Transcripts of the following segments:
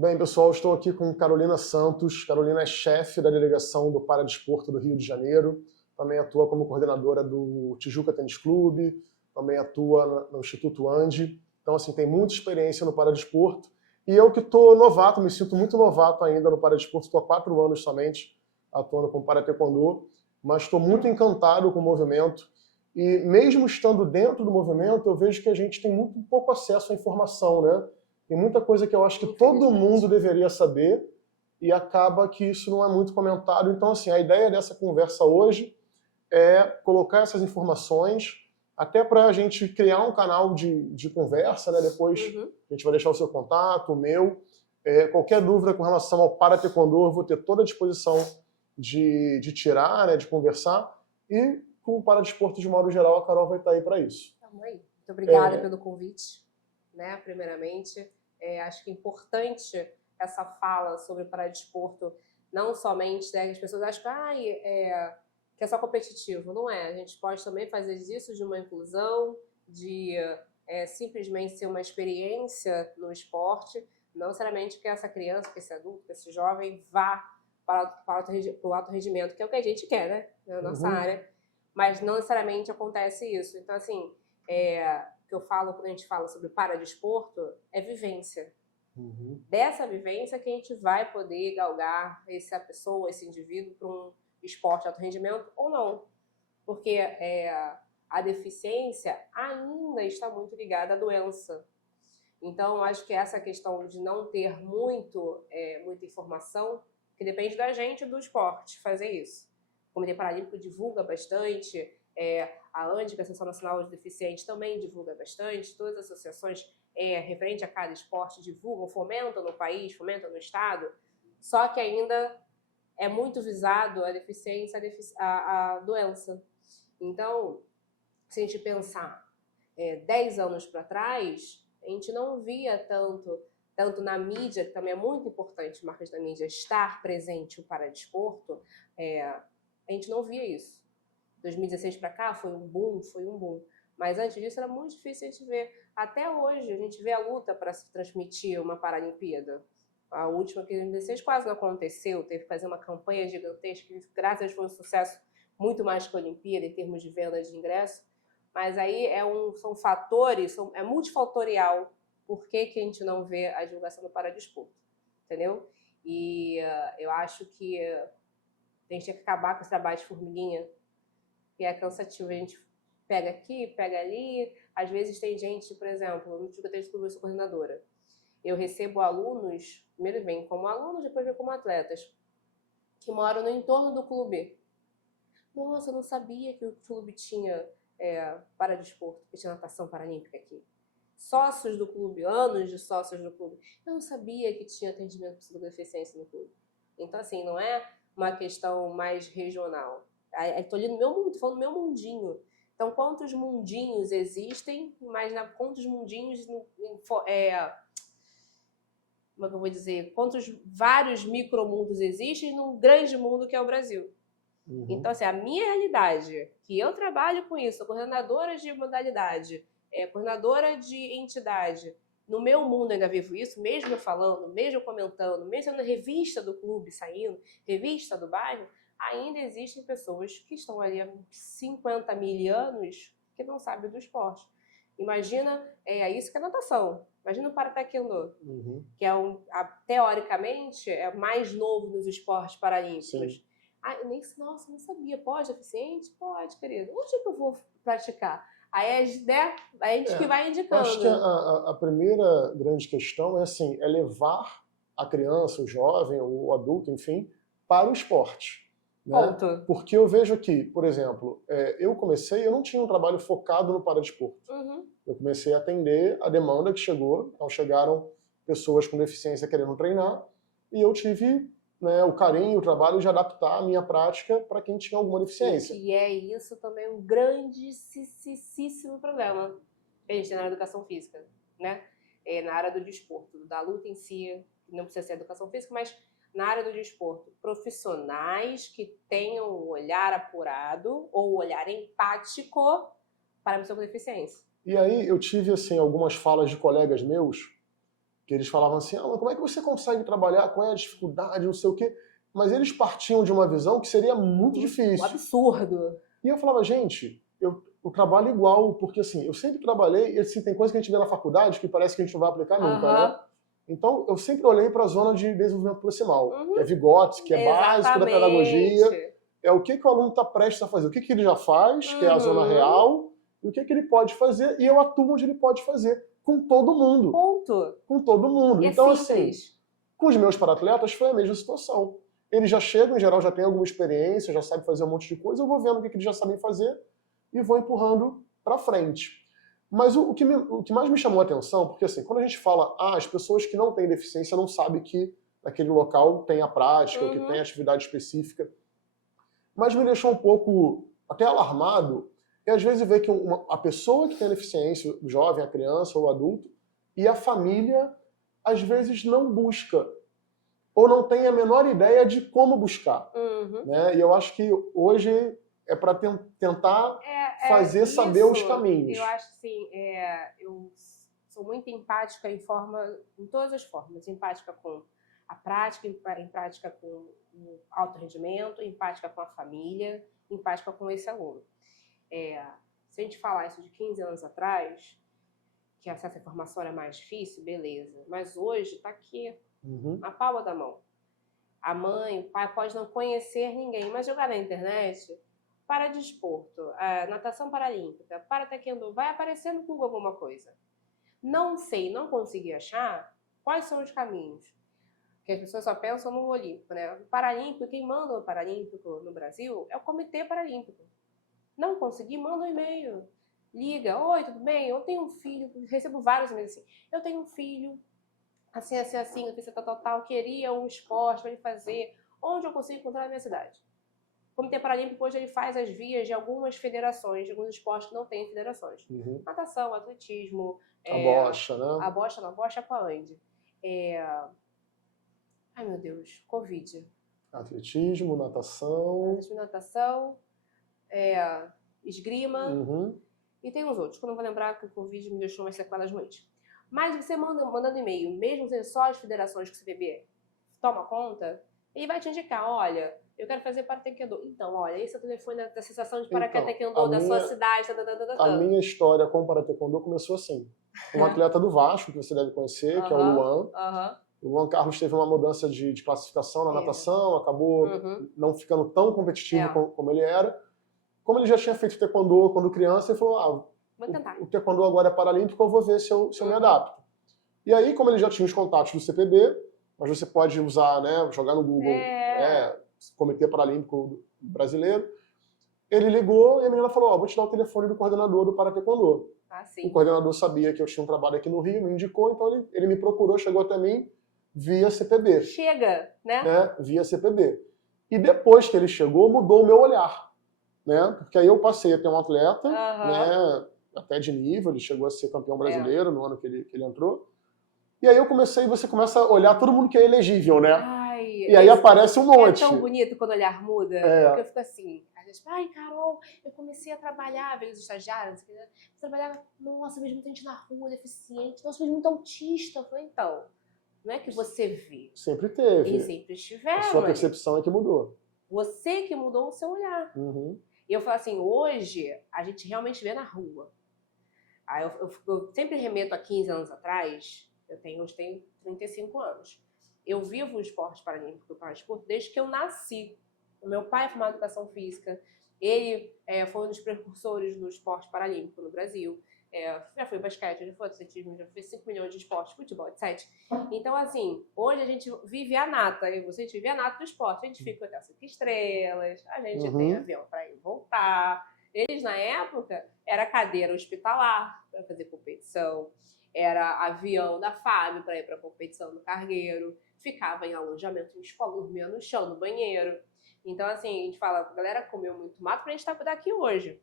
Bem, pessoal, estou aqui com Carolina Santos. Carolina é chefe da delegação do Paradesporto do Rio de Janeiro, também atua como coordenadora do Tijuca Tênis Clube, também atua no Instituto Andi. Então, assim, tem muita experiência no paradesporto. E eu que estou novato, me sinto muito novato ainda no paradesporto, estou há 4 anos somente atuando com Parataekwondo, mas estou muito encantado com o movimento. E mesmo estando dentro do movimento, eu vejo que a gente tem muito pouco acesso à informação, né? Tem muita coisa que eu acho que todo mundo deveria saber e acaba que isso não é muito comentado. Então, assim, a ideia dessa conversa hoje é colocar essas informações até para a gente criar um canal de conversa, né? Depois a gente vai deixar o seu contato, o meu. Qualquer dúvida com relação ao Parataekwondo, eu vou ter toda a disposição de tirar, né? De conversar. E com o Paradesporto de modo geral, a Carol vai estar aí para isso. Tamo aí. Muito obrigada pelo convite, né? Primeiramente. Acho que é importante essa fala sobre o paradesporto, não somente, né, as pessoas acham que é só competitivo. Não é. A gente pode também fazer disso de uma inclusão, de simplesmente ser uma experiência no esporte, não necessariamente que essa criança, que esse adulto, que esse jovem vá para o alto rendimento, que é o que a gente quer, né, na nossa área, mas não necessariamente acontece isso. Então, assim, que eu falo quando a gente fala sobre paradesporto é vivência. Dessa vivência que a gente vai poder galgar essa pessoa, esse indivíduo para um esporte de alto rendimento ou não. Porque a deficiência ainda está muito ligada à doença. Então, acho que essa questão de não ter muita informação, que depende da gente do esporte fazer isso. O Comitê Paralímpico divulga bastante, a ANDI, que é a Associação Nacional de Deficientes, também divulga bastante, todas as associações referente a cada esporte divulgam, fomentam no país, fomentam no estado, só que ainda é muito visado a deficiência, a doença. Então, se a gente pensar 10 anos para trás, a gente não via tanto na mídia, que também é muito importante, marcas da mídia, estar presente o paradesporto, a gente não via isso. 2016 para cá foi um boom. Mas antes disso era muito difícil a gente ver. Até hoje a gente vê a luta para se transmitir uma Paralimpíada. A última, que em 2016 quase não aconteceu, teve que fazer uma campanha gigantesca, que graças a Deus foi um sucesso muito mais que a Olimpíada em termos de venda de ingresso. Mas aí são fatores, é multifatorial por que a gente não vê a divulgação do paradesporto, entendeu? E eu acho que a gente tem que acabar com esse trabalho de formiguinha, que é cansativo. A gente pega aqui, pega ali. Às vezes tem gente, por exemplo, no Tijuca Tênis Clube eu sou coordenadora. Eu recebo alunos, primeiro vem como alunos, depois vem como atletas, que moram no entorno do clube. Nossa, eu não sabia que o clube tinha paradesporto, que tinha natação paralímpica aqui. Sócios do clube, anos de sócios do clube. Eu não sabia que tinha atendimento para pessoa com deficiência no clube. Então, assim, não é uma questão mais regional. Estou ali no meu mundo, estou falando do meu mundinho. Então, quantos mundinhos existem, mas quantos mundinhos, como é que eu vou dizer, quantos vários micromundos existem num grande mundo que é o Brasil. Então, assim, a minha realidade, que eu trabalho com isso, sou coordenadora de modalidade, coordenadora de entidade, no meu mundo eu ainda vivo isso, mesmo eu falando, mesmo eu comentando, mesmo na revista do clube saindo, revista do bairro, ainda existem pessoas que estão ali há 50 mil anos que não sabem do esporte. Imagina, isso que é natação. Imagina o Parataekwondo, que teoricamente é mais novo nos esportes paralímpicos. Nossa, não sabia. Pode, deficiente? Pode, querido. Onde é que eu vou praticar? Aí, né, a gente que vai indicando. Acho que a primeira grande questão é levar a criança, o jovem, o adulto, enfim, para o esporte. Né? Ponto. Porque eu vejo aqui, por exemplo, eu não tinha um trabalho focado no paradesporto. Eu comecei a atender a demanda que chegou, então chegaram pessoas com deficiência querendo treinar, e eu tive o carinho, o trabalho de adaptar a minha prática para quem tinha alguma deficiência. E é isso também um grandíssimo problema que a gente tem na educação física, né? Na área do desporto, da luta em si, não precisa ser educação física, mas na área do desporto, profissionais que tenham um olhar apurado ou um olhar empático para a pessoa com deficiência. E aí eu tive algumas falas de colegas meus que eles falavam assim, mas como é que você consegue trabalhar, qual é a dificuldade, não sei o quê. Mas eles partiam de uma visão que seria muito difícil. Um absurdo. E eu falava, gente, eu trabalho igual, porque assim, eu sempre trabalhei, e assim, tem coisa que a gente vê na faculdade que parece que a gente não vai aplicar nunca, né? Então, eu sempre olhei para a zona de desenvolvimento proximal, que é Vygotsky, que é básico da pedagogia, é o que o aluno está prestes a fazer, o que ele já faz, que é a zona real, e o que ele pode fazer, e eu atuo onde ele pode fazer, com todo mundo. Ponto. Com todo mundo. E então, simples. assim, com os meus paratletas foi a mesma situação. Eles já chegam, em geral, já têm alguma experiência, já sabem fazer um monte de coisa, eu vou vendo o que eles já sabem fazer e vou empurrando para frente. Mas o que mais me chamou a atenção, porque assim, quando a gente fala, as pessoas que não têm deficiência não sabem que naquele local tem a prática, ou que tem atividade específica, mas me deixou um pouco até alarmado, e às vezes ver que a pessoa que tem deficiência, o jovem, a criança ou o adulto, e a família, às vezes não busca, ou não tem a menor ideia de como buscar. Né? E eu acho que hoje é para tentar fazer saber os caminhos. Eu acho assim, eu sou muito empática em todas as formas. Empática com a prática, empática com o alto rendimento, empática com a família, empática com esse aluno. Se a gente falar isso de 15 anos atrás, que acesso à informação era mais difícil, beleza. Mas hoje está aqui, na palma da mão. A mãe, o pai pode não conhecer ninguém, mas jogar na internet, para desporto, natação paralímpica, para taekwondo, vai aparecer no Google alguma coisa. Não sei, não consegui achar quais são os caminhos. Porque as pessoas só pensam no olímpico, né? O paralímpico, quem manda o paralímpico no Brasil é o Comitê Paralímpico. Não consegui, manda um e-mail. Liga, oi, tudo bem? Eu tenho um filho, recebo vários e-mails assim. Eu tenho um filho, assim, eu fiz tal, queria um esporte para ele fazer. Onde eu consigo encontrar na minha cidade? O Comitê Paralímpico hoje ele faz as vias de algumas federações, de alguns esportes que não têm federações. Natação, atletismo. A bocha, né? A bocha não, a bocha é com a Andy. Ai, meu Deus, Covid. Atletismo, natação. Esgrima. E tem uns outros, que eu não vou lembrar, que o Covid me deixou umas sequelas ruins. Mas você mandando e-mail, mesmo sendo só as federações que o CPB toma conta, ele vai te indicar, olha, eu quero fazer para taekwondo. Então, olha, esse é o telefone da Associação de Paraquedo da sua cidade. A minha história com o Paraquedo começou assim. Um atleta do Vasco, que você deve conhecer, que é o Luan. O Luan Carlos teve uma mudança de classificação na natação, acabou não ficando tão competitivo como ele era. Como ele já tinha feito taekwondo quando criança, ele falou, vou tentar. O taekwondo agora é paralímpico, eu vou ver se eu me adapto. E aí, como ele já tinha os contatos do CPB, mas você pode usar, né, jogar no Google, Comitê Paralímpico Brasileiro, ele ligou e a menina falou, vou te dar o telefone do coordenador do Paraquedo. O coordenador sabia que eu tinha um trabalho aqui no Rio, me indicou, então ele me procurou, chegou até mim via CPB. Chega, né? Via CPB. E depois que ele chegou, mudou o meu olhar. Né? Porque aí eu passei a ter um atleta, né, até de nível, ele chegou a ser campeão brasileiro no ano que ele entrou. E aí você começa a olhar todo mundo que é elegível, né? E aí aparece um monte. É tão bonito quando o olhar muda, porque eu fico assim, a gente, Carol, eu comecei a trabalhar, veio os estagiários, trabalhava, nossa, vejo muita gente na rua, deficiente, nossa, vejo muito autista. Eu falei, então, não é que você vê. Sempre teve. Eles sempre estiveram. A sua percepção é que mudou. Você que mudou o seu olhar. E eu falo assim, hoje a gente realmente vê na rua. Aí eu sempre remeto a 15 anos atrás, eu tenho 35 anos. Eu vivo o esporte paralímpico do paradesporto desde que eu nasci. O meu pai é formado em educação física, ele foi um dos precursores do esporte paralímpico no Brasil. Já foi basquete, já foi atletismo, já fez 5 milhões de esportes, futebol, etc. Então, assim, hoje a gente vive a nata, a gente vive a nata do esporte. A gente fica até 5 estrelas, a gente tem avião para ir voltar. Eles, na época, era cadeira hospitalar para fazer competição, era avião da FAB para ir para competição no cargueiro, ficava em alojamento em escola, dormia no chão, no banheiro. Então, assim, a gente fala, a galera comeu muito mato pra gente estar daqui hoje.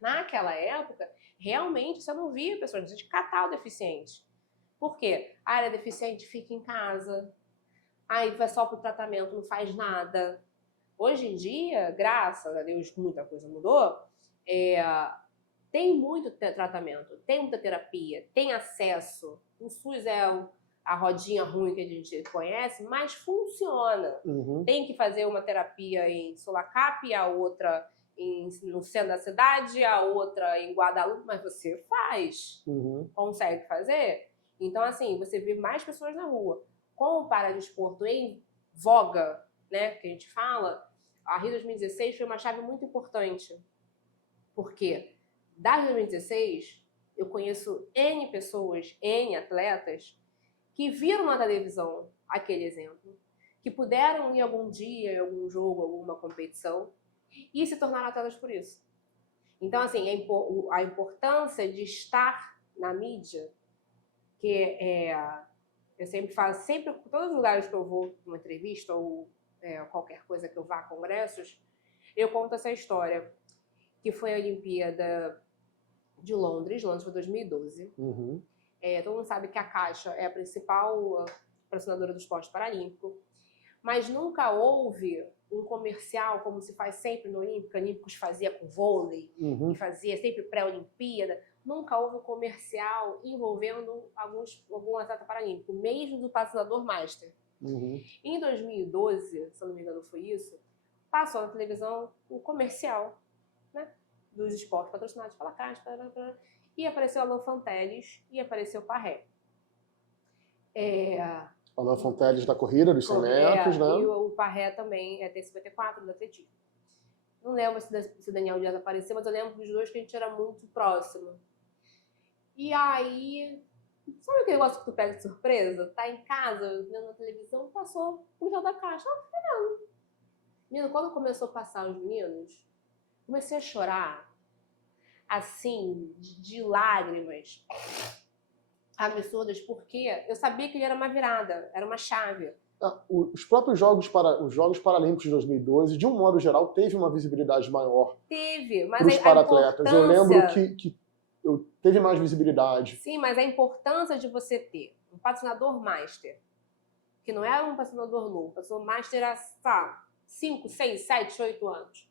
Naquela época, realmente você não via pessoas de catar o deficiente. Por quê? A área deficiente fica em casa, aí vai só pro tratamento, não faz nada. Hoje em dia, graças a Deus, muita coisa mudou, tem muito tratamento, tem muita terapia, tem acesso. O SUS é a rodinha ruim que a gente conhece, mas funciona. Tem que fazer uma terapia em Sulacap, a outra no centro da cidade, a outra em Guadalupe, mas você faz. Consegue fazer? Então, assim, você vê mais pessoas na rua. Com o paradesporto em voga, né, que a gente fala, a Rio 2016 foi uma chave muito importante. Porque da Rio 2016, eu conheço N pessoas, N atletas, que viram na televisão aquele exemplo, que puderam ir algum dia, em algum jogo, alguma competição, e se tornaram atletas por isso. Então, assim, a importância de estar na mídia, que eu sempre falo, sempre, em todos os lugares que eu vou, numa entrevista ou qualquer coisa que eu vá a congressos, eu conto essa história, que foi a Olimpíada de Londres foi 2012. Todo mundo sabe que a Caixa é a principal patrocinadora do esporte paralímpico, mas nunca houve um comercial como se faz sempre no Olímpico. Olímpicos fazia com vôlei, e fazia sempre pré-Olimpíada. Nunca houve um comercial envolvendo algum atleta paralímpico, mesmo do patrocinador master. Em 2012, se eu não me engano foi isso, passou na televisão o comercial, né, dos esportes patrocinados pela Caixa, e apareceu Alan Fanteles e apareceu Parré. Alan Fanteles da corrida dos 100 metros, né? E o Parré também é T54 do atletismo. Não lembro se o Daniel Dias apareceu, mas eu lembro dos dois que a gente era muito próximo. E aí, sabe aquele negócio que tu pega de surpresa? Tá em casa, vendo na televisão, passou o Mundial da Caixa. Não. Menino, quando começou a passar os meninos, comecei a chorar, assim, de lágrimas absurdas, porque eu sabia que ele era uma virada, era uma chave. Os próprios Jogos Paralímpicos de 2012, de um modo geral, teve uma visibilidade maior. Teve, mas para os para-atletas. Eu lembro que teve mais visibilidade. Sim, mas a importância de você ter um patrocinador master, que não era um patrocinador novo, um patrocinador master há 5, 6, 7, 8 anos,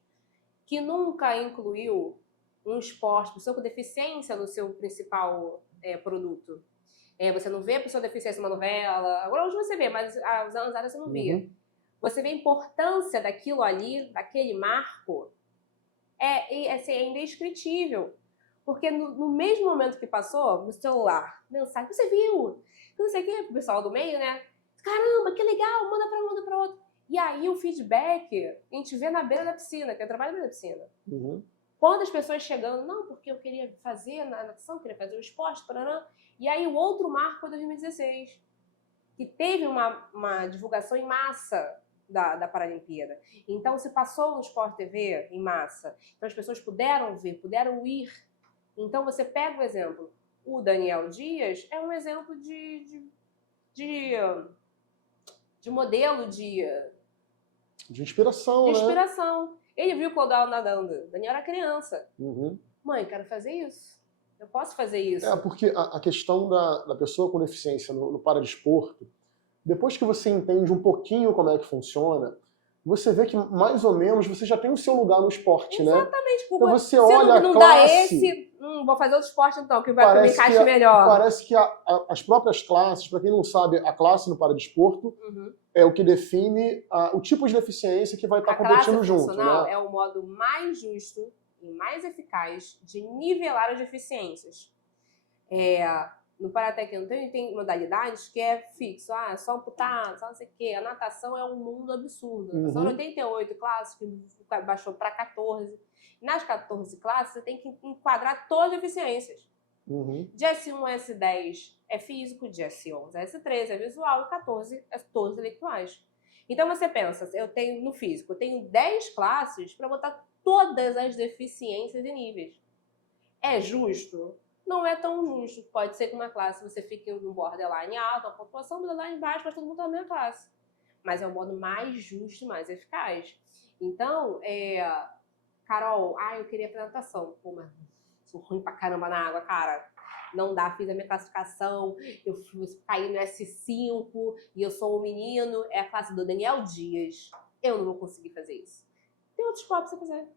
que nunca incluiu um esporte, pessoa com deficiência no seu principal produto. Você não vê a pessoa com deficiência numa novela, agora hoje você vê, mas há uns anos atrás você não via. Você vê a importância daquilo ali, daquele marco, é indescritível. Porque no mesmo momento que passou, no celular, mensagem, você viu? Não sei o que, o pessoal do meio, né? Caramba, que legal, manda pra um, manda pra outro. E aí o feedback a gente vê na beira da piscina, que eu trabalho na beira da piscina. Quantas pessoas chegando, não, porque eu queria fazer na natação, queria fazer o esporte, parará. E aí o outro marco foi 2016, que teve uma divulgação em massa da Paralimpíada. Então se passou no Sport TV em massa. Então as pessoas puderam ver, puderam ir. Então você pega o exemplo, o Daniel Dias é um exemplo de modelo de inspiração, de inspiração. Né? Ele viu o Clodoaldo nadando. Daniel era criança. Mãe, quero fazer isso. Eu posso fazer isso. Porque a questão da pessoa com deficiência no paradesporto, depois que você entende um pouquinho como é que funciona, você vê que mais ou menos você já tem o seu lugar no esporte, né? Exatamente. Então você olha a não classe, dá esse, vou fazer outro esporte então, que vai me encaixe melhor. Parece que as próprias classes, para quem não sabe, a classe no paradesporto é o que define o tipo de deficiência que vai estar competindo junto. Né? É o modo mais justo e mais eficaz de nivelar as deficiências. No Para-Taekwondo tem modalidades que é fixo, só amputado, só não sei o quê. A natação é um mundo absurdo. São 88 classes, que baixou para 14. Nas 14 classes, você tem que enquadrar todas as deficiências. De S1 a S10 é físico, de S11 a S13 é visual, e 14 é todos intelectuais. Então você pensa, eu tenho no físico, eu tenho 10 classes para botar todas as deficiências e níveis. É justo? Não é tão justo. Pode ser que uma classe você fique no borderline alto, a pontuação borderline baixo, mas todo mundo tá na mesma classe. Mas é o modo mais justo e mais eficaz. Então, Carol, eu queria apresentação. Pô, mas sou ruim pra caramba na água, cara. Não dá, fiz a minha classificação, eu caí no S5 e eu sou um menino. É a classe do Daniel Dias. Eu não vou conseguir fazer isso. Tem outros esportes pra você fazer.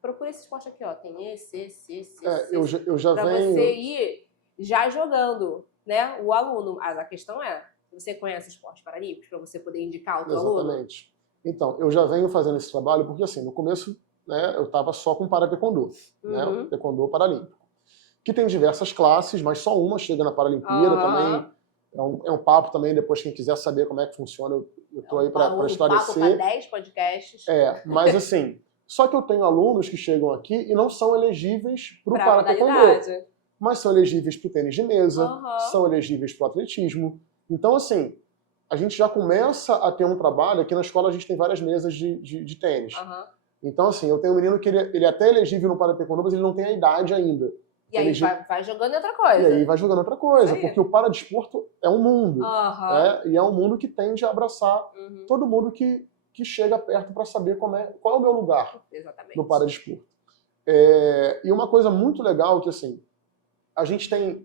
Procura esse esporte aqui, ó. Tem esse. Eu já pra venho... você ir já jogando. né, o aluno. A questão é, você conhece os esportes paralímpicos para você poder indicar o teu aluno? Exatamente. Então, eu já venho fazendo esse trabalho porque, assim, no começo, né, eu estava só com para-taekwondo, né, o taekwondo paralímpico, que tem diversas classes, mas só uma chega na Paralimpíada também. É um papo também, depois quem quiser saber como é que funciona, eu estou aí para esclarecer. Um papo para 10 podcasts. Mas assim, só que eu tenho alunos que chegam aqui e não são elegíveis para o para-taekwondo, mas são elegíveis para o tênis de mesa, são elegíveis para o atletismo. Então, assim, a gente já começa a ter um trabalho, aqui na escola a gente tem várias mesas de tênis. Então, assim, eu tenho um menino que ele é até elegível no para-taekwondo, mas ele não tem a idade ainda. E aí vai jogando outra coisa. E aí vai jogando outra coisa, porque o paradesporto é um mundo. E é um mundo que tende a abraçar todo mundo que chega perto para saber qual é o meu lugar no paradesporto. E uma coisa muito legal que, assim, a gente tem,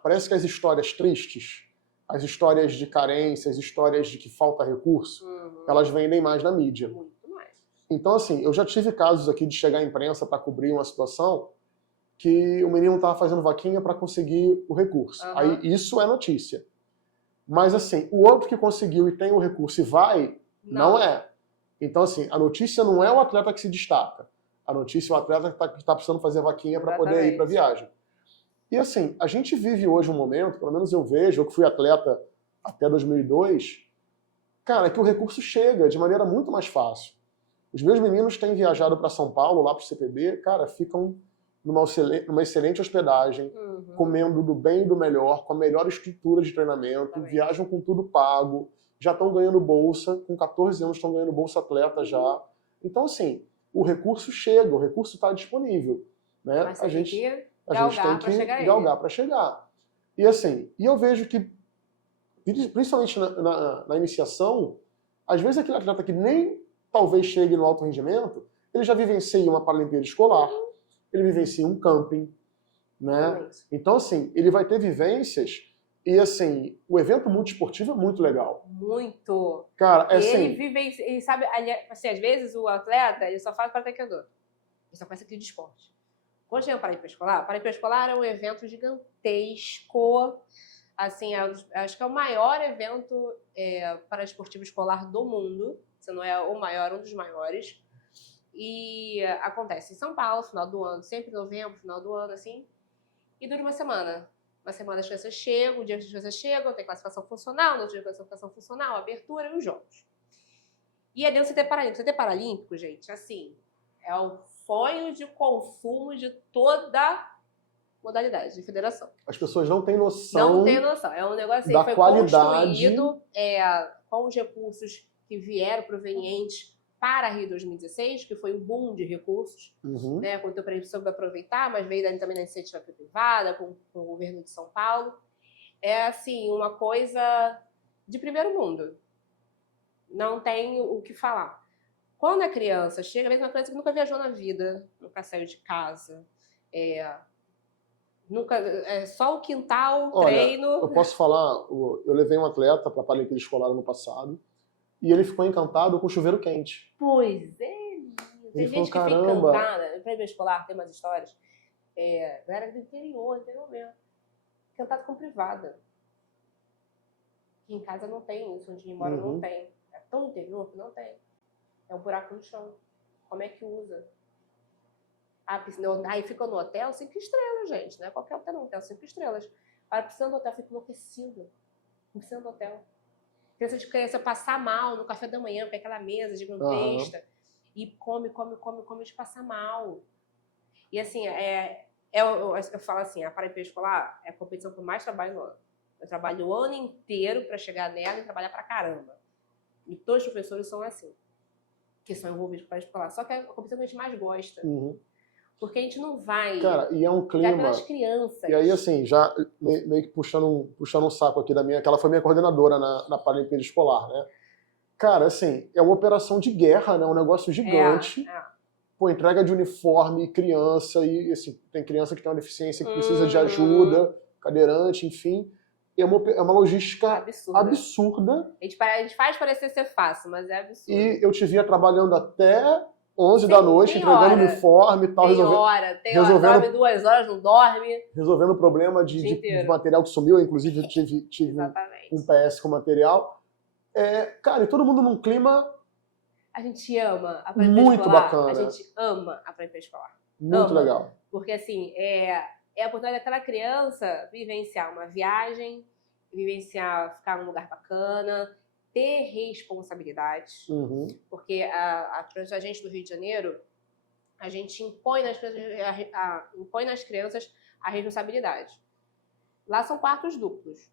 parece que as histórias tristes, as histórias de carência, as histórias de que falta recurso, elas vendem mais na mídia. Muito mais. Então, assim, eu já tive casos aqui de chegar à imprensa para cobrir uma situação que o menino estava fazendo vaquinha para conseguir o recurso. Aí isso é notícia. Mas, assim, o outro que conseguiu e tem o recurso e vai, não é. Então, assim, a notícia não é o atleta que se destaca. A notícia é o atleta que está precisando fazer vaquinha para poder ir para a viagem. E, assim, a gente vive hoje um momento, pelo menos eu vejo, eu que fui atleta até 2002, cara, que o recurso chega de maneira muito mais fácil. Os meus meninos têm viajado para São Paulo, lá para o CPB, cara, ficam numa excelente hospedagem, comendo do bem e do melhor, com a melhor estrutura de treinamento, viajam com tudo pago, já estão ganhando bolsa, com 14 anos estão ganhando bolsa atleta já. Então, assim, o recurso chega, o recurso está disponível. Né? Mas a gente tem que galgar para chegar. E assim, eu vejo que, principalmente na iniciação, às vezes aquele atleta que nem talvez chegue no alto rendimento, ele já vivencia uma Paralimpíada escolar, ele vivencia um camping, né? Então, assim, ele vai ter vivências e, assim, o evento multiesportivo é muito legal. Muito. Cara, é assim... Ele sabe, assim, às vezes o atleta, ele só faz para taekwondo. Ele só faz aquilo de esporte. Quando chega o Paralimpíada Escolar, o Paralimpíada Escolar é um evento gigantesco, assim, acho que é o maior evento paradesportivo escolar do mundo, se não é o maior, um dos maiores. E acontece em São Paulo, final do ano, sempre em novembro, final do ano, assim, e dura uma semana. Uma semana as crianças chegam, o dia que as crianças chegam, tem classificação funcional, no dia de classificação funcional, abertura e os jogos. E ali o CT Paralímpico. O CT Paralímpico, gente, assim, é o sonho de consumo de toda modalidade de federação. As pessoas não têm noção. Não têm noção. É um negócio assim, da foi qualidade construído com os recursos que vieram provenientes para a Rio 2016, que foi um boom de recursos, né, quando o prefeito soube aproveitar, mas veio também na iniciativa privada, com o governo de São Paulo. É, assim, uma coisa de primeiro mundo. Não tem o que falar. Quando a criança chega, mesmo uma criança que nunca viajou na vida, nunca saiu de casa, só o quintal, treino... Eu posso falar, eu levei um atleta para a Paralimpíada Escolar ano passado, e ele ficou encantado com o chuveiro quente. Pois é. Tem gente que fica encantada. No prêmio escolar tem umas histórias. Galera do interior mesmo. Encantado com privada. Aqui em casa não tem isso, onde mora não tem. É tão interior que não tem. É um buraco no chão. Como é que usa? Aí fica no hotel 5 estrelas, gente. Não é qualquer hotel, não. Hotel 5 estrelas. Para piscina do hotel, fica enlouquecido. Piscina do hotel. Criança passar mal no café da manhã, porque é aquela mesa gigantesca, e come de passar mal. E assim, eu falo assim, a Paralimpíada Escolar é a competição que eu mais trabalho no ano. Eu trabalho o ano inteiro para chegar nela e trabalhar pra caramba. E todos os professores são assim, que são envolvidos com a Paralimpíada Escolar. Só que é a competição que a gente mais gosta. Porque a gente não vai... Cara, e é um clima... pelas crianças. E aí, assim, já meio que puxando um saco aqui da minha... Que ela foi minha coordenadora na Paralimpíada Escolar, né? Cara, assim, é uma operação de guerra, né? Um negócio gigante. Pô, entrega de uniforme, criança, e assim, tem criança que tem uma deficiência que precisa de ajuda, cadeirante, enfim. É uma logística absurda. A gente faz parecer ser fácil, mas é absurdo. E eu te via trabalhando até 11 da noite, entregando uniforme e tal. Tem hora, dorme 2 horas, não dorme. Resolvendo o problema de material que sumiu, inclusive eu tive um PS com material. Cara, e todo mundo num clima... A gente ama a pré-escolar. Muito bacana. A gente ama a pré-escolar. Muito legal. Porque, assim, é a oportunidade daquela criança vivenciar uma viagem, ficar num lugar bacana, ter responsabilidades. Porque a gente do Rio de Janeiro, a gente impõe nas crianças a responsabilidade. Lá são quartos duplos.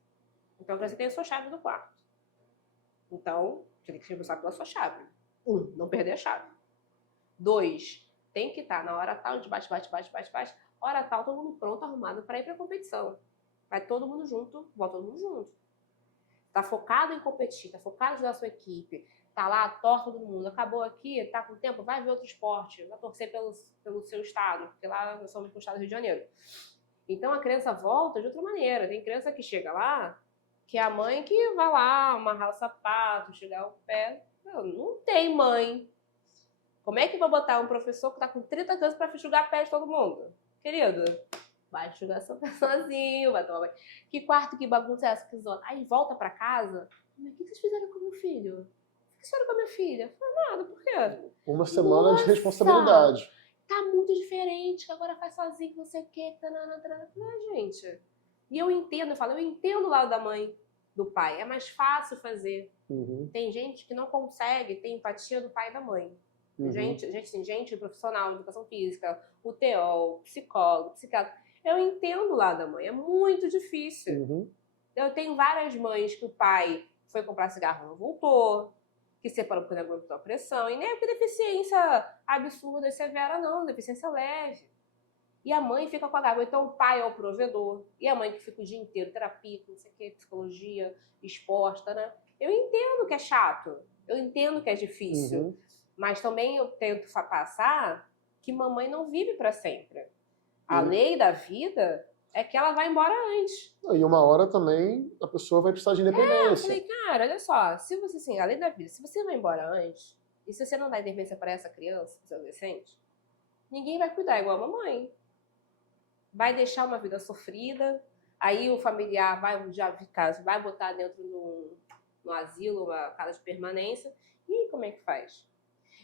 Então, você tem a sua chave do quarto. Então, você tem que ser responsável pela sua chave. 1, não perder a chave. 2, tem que estar na hora tal, de bate. Hora tal, todo mundo pronto, arrumado para ir para a competição. Vai todo mundo junto, volta todo mundo junto. Tá focado em competir, tá focado em ajudar a sua equipe. Tá lá, torce todo mundo. Acabou aqui, tá com tempo, vai ver outro esporte. Vai torcer pelo seu estado, porque lá nós somos pro estado do Rio de Janeiro. Então a criança volta de outra maneira. Tem criança que chega lá, que é a mãe que vai lá, amarrar o sapato, chegar o pé. Não tem mãe. Como é que vai botar um professor que tá com 30 crianças pra enxugar pé de todo mundo? Querido, vai enxugar seu pé sozinho, vai tomar banho. Que quarto, que bagunça é essa? Que zona? Aí volta pra casa. O que vocês fizeram com o meu filho? O que vocês fizeram com a minha filha? Não, nada, por quê? Uma semana de responsabilidade. Tá muito diferente, que agora faz sozinho, não sei o quê. Gente. E eu entendo o lado da mãe, do pai. É mais fácil fazer. Tem gente que não consegue ter empatia do pai e da mãe. Gente profissional de educação física, o TO, psicólogo, psiquiatra. Eu entendo o lado da mãe, é muito difícil. Eu tenho várias mães que o pai foi comprar cigarro e não voltou, que separou porque não aguentou a pressão, e nem é porque deficiência absurda e severa, não, deficiência leve. E a mãe fica com a garoa. Então o pai é o provedor, e a mãe que fica o dia inteiro, terapia, não sei o que, psicologia, exposta, né? Eu entendo que é chato, eu entendo que é difícil, mas também eu tento passar que mamãe não vive para sempre. A lei da vida é que ela vai embora antes. E uma hora também a pessoa vai precisar de independência. Eu falei, cara, olha só, se você, assim, a lei da vida, se você vai embora antes, e se você não dá independência para essa criança, para esse adolescente, ninguém vai cuidar igual a mamãe. Vai deixar uma vida sofrida, aí o familiar vai botar dentro no asilo, uma casa de permanência, e aí como é que faz?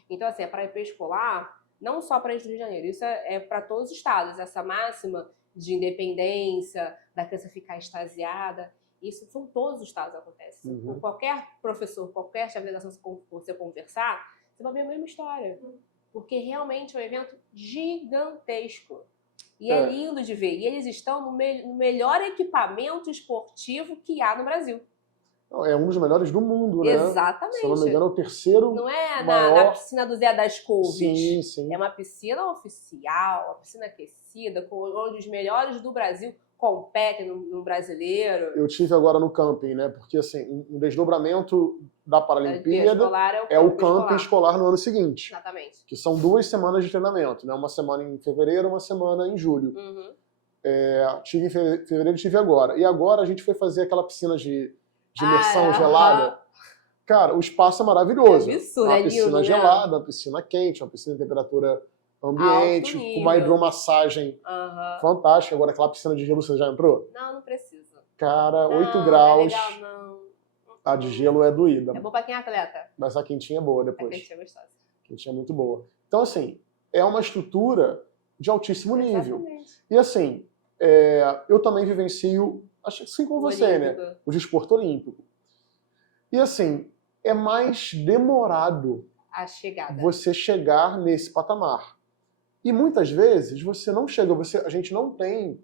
Então, assim, para ir pré-escolar, não só para a gente do Rio de Janeiro, isso é para todos os estados, essa máxima de independência, da criança ficar extasiada, isso em todos os estados acontece. Com qualquer professor, qualquer chefe de educação que você conversar, você vai ver a mesma história. Porque realmente é um evento gigantesco. E é lindo de ver. E eles estão no melhor equipamento esportivo que há no Brasil. É um dos melhores do mundo, né? Exatamente. Se eu não me engano, é o terceiro. Não é maior... na piscina do Zé das Couves. Sim, sim. É uma piscina oficial, uma piscina aquecida, onde os melhores do Brasil competem no brasileiro. Eu tive agora no camping, né? Porque, assim, um desdobramento da Paralimpíada é o camping escolar no ano seguinte. Exatamente. Que são 2 semanas de treinamento, né? Uma semana em fevereiro, uma semana em julho. Tive em fevereiro e tive agora. E agora a gente foi fazer aquela piscina de imersão gelada. Cara, o espaço é maravilhoso. É absurdo, uma piscina gelada, uma piscina quente, uma piscina de temperatura ambiente, com uma hidromassagem fantástica. Agora, aquela piscina de gelo, você já entrou? Não precisa. Cara, 8 graus. Não é legal, não. A de gelo é doída. É bom pra quem é atleta. Mas a quentinha é boa depois. A quentinha é gostosa. A quentinha é muito boa. Então, assim, é uma estrutura de altíssimo nível. Exatamente. E, assim, eu também vivencio, acho que assim como você, né? O desporto olímpico. E, assim, é mais demorado você chegar nesse patamar. E muitas vezes você não chega, a gente não tem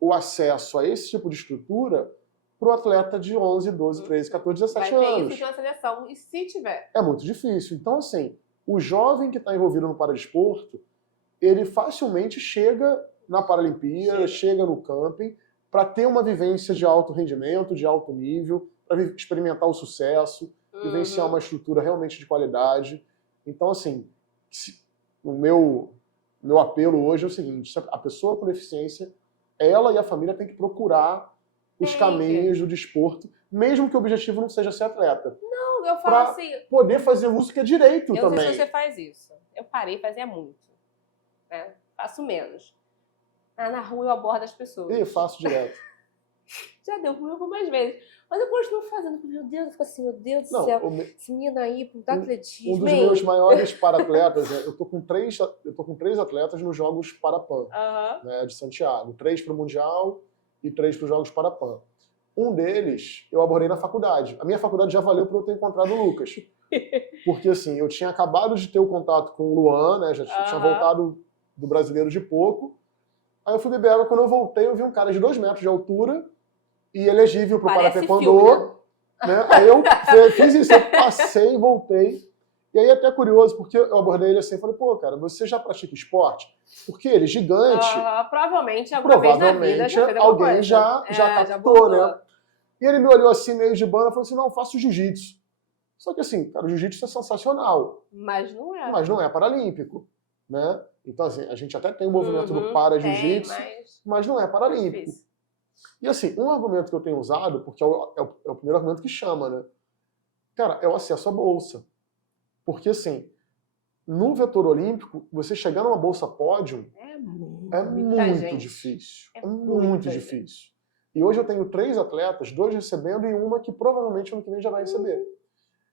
o acesso a esse tipo de estrutura para o atleta de 11, 12, 13, 14, 17 anos. Vai ter isso de uma seleção, e se tiver? É muito difícil. Então, assim, o jovem que está envolvido no paradesporto, ele facilmente chega na Paralimpíada, chega no camping, para ter uma vivência de alto rendimento, de alto nível, para experimentar o sucesso, vivenciar uma estrutura realmente de qualidade. Então, assim, o meu apelo hoje é o seguinte: a pessoa com deficiência, ela e a família têm que procurar os caminhos do desporto, mesmo que o objetivo não seja ser atleta. Não, Não, eu falo pra assim... poder fazer uso que é direito Eu também. não sei se você faz isso. Eu parei fazia muito. Né? Faço menos. Na rua eu abordo as pessoas. E faço direto. Já deu ruim algumas vezes. Mas eu continuo fazendo. Meu Deus, eu fico assim, meu Deus do céu. Esse menino aí, pro atletismo. Um dos meus maiores para-atletas, né? Eu tô com três atletas nos Jogos Parapan, né, de Santiago. 3 para o Mundial e 3 para os Jogos Parapan. Um deles eu abordei na faculdade. A minha faculdade já valeu para eu ter encontrado o Lucas. Porque assim, eu tinha acabado de ter o contato com o Luan, né? Já tinha voltado do Brasileiro de pouco. Aí eu fui beber água, quando eu voltei, eu vi um cara de 2 metros de altura e elegível pro para-taekwondo. Né? Aí eu fiz isso, eu passei e voltei. E aí até curioso, porque eu abordei ele assim, falei, pô, cara, você já pratica esporte? Porque ele é gigante. Provavelmente alguma vez na vida já fez alguma alguém coisa. já captou, né? E ele me olhou assim, meio de banda, e falou assim, não, eu faço jiu-jitsu. Só que assim, cara, o jiu-jitsu é sensacional. Mas não é. Mas não é paralímpico, né? Então, assim, a gente até tem o movimento do para-jiu-jitsu, mas não é paralímpico. E assim, um argumento que eu tenho usado, porque é o primeiro argumento que chama, né? Cara, é o acesso à bolsa. Porque assim, no vetor olímpico, você chegar numa bolsa pódio é muito difícil. É muito difícil. E hoje eu tenho 3 atletas, 2 recebendo e uma que provavelmente ano que vem já vai receber.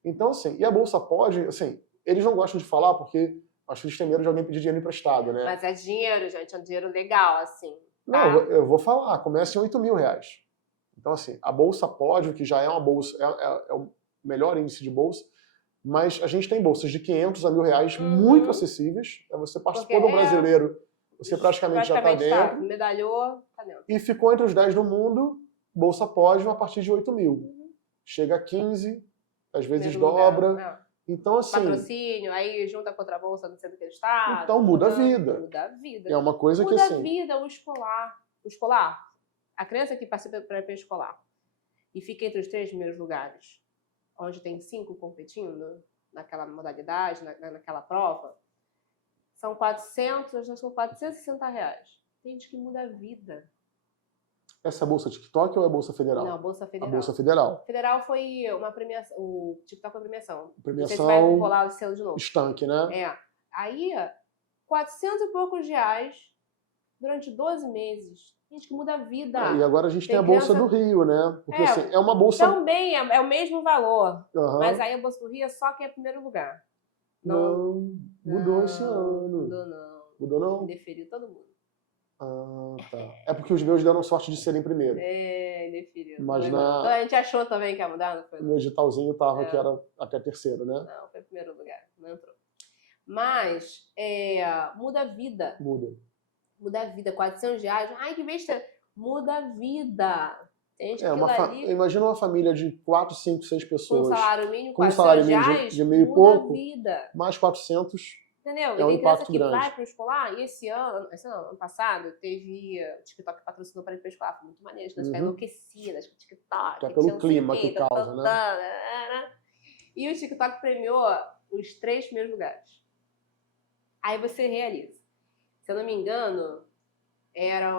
Então, assim, e a bolsa pódio, assim, eles não gostam de falar porque acho que eles têm medo de alguém pedir dinheiro emprestado, né? Mas é dinheiro, gente, é um dinheiro legal, assim. Tá? Não, eu vou falar, começa em R$8.000. Então, assim, a bolsa pódio, que já é uma bolsa, é o melhor índice de bolsa, mas a gente tem bolsas de R$500 a R$1.000 muito acessíveis. Você participou do Brasileiro, você praticamente já está dentro. Medalhou, tá dentro. E ficou entre os 10 do mundo, bolsa pódio a partir de 8.000. Chega a 15, às vezes dobra. Então, assim... Patrocínio, aí junta contra a bolsa, não sei do que estado. Então muda a vida. Muda a vida. É uma coisa que assim... Muda a vida, o escolar. A criança que participa do pré-escolar e fica entre os 3 primeiros lugares, onde tem 5 competindo naquela modalidade, naquela prova, são 460 reais. Tem gente que muda a vida. Essa é a bolsa TikTok ou é a bolsa federal? Não, a bolsa federal. A bolsa federal. Federal foi uma premiação. O TikTok foi premiação. Premiação. Não sei se vai rolar o selo de novo. Estanque, né? É. Aí, 400 e poucos reais durante 12 meses. Gente, que muda a vida. E agora a gente tem a Bolsa do Rio, né? Porque assim, é uma bolsa... Também é o mesmo valor. Mas aí a Bolsa do Rio é só quem é primeiro lugar. Não, mudou esse ano. Mudou não. Mudou não? Indeferiu todo mundo. Ah, tá. É porque os meus deram sorte de serem primeiro. Indeferiu. Mas então, a gente achou também que ia mudar, não foi? No editalzinho tava que era até terceiro, né? Não, foi primeiro lugar. Não entrou. Mas, muda a vida. Muda a vida. 400 reais. Ai, que besta. Muda a vida. Gente, imagina uma família de 4, 5, 6 pessoas. Com salário mínimo, com um salário mínimo de meio e pouco. Muda a vida. Mais 400. Entendeu? É um e tem criança impacto que grande. vai para o escolar, e esse ano passado, teve o TikTok patrocinou para ir para o escolar. Foi muito maneiro, nós ficamos enlouquecidas com o TikTok. Que é pelo clima que causa, né? E o TikTok premiou os 3 primeiros lugares. Aí você realiza. Se eu não me engano, era